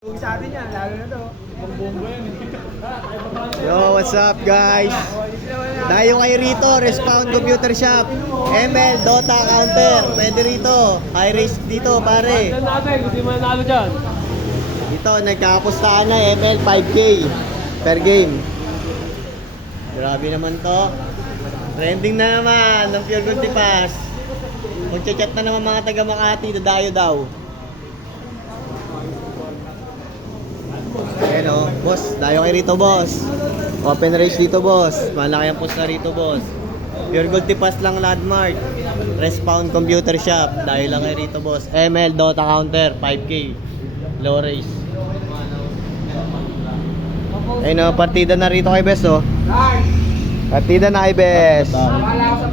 Sa atin yan, lalo na to. Yo, what's up guys? Tayo kayo rito, Respawn Computer Shop. ML, Dota Counter. Pwede rito. High risk dito, pare. Saan natin? Gusto mo nanalo dyan? Dito, nagkakapustahan na ML 5K per game. Grabe naman to. Trending na naman ng Pure Gold Pass. Magchat-chat na naman mga taga Makati, dadayo daw. Ayan o, boss, dayo kayo rito, boss. Open race dito, boss. Malaki ang post na rito, boss. Pure Gold Pass lang landmark. Respawn Computer Shop. Dayo lang kayo rito, boss. ML, Dota Counter, 5K. Low race. Ayun o, partida na rito kay Bes, oh. Partida na kay Bes. Wala ako sa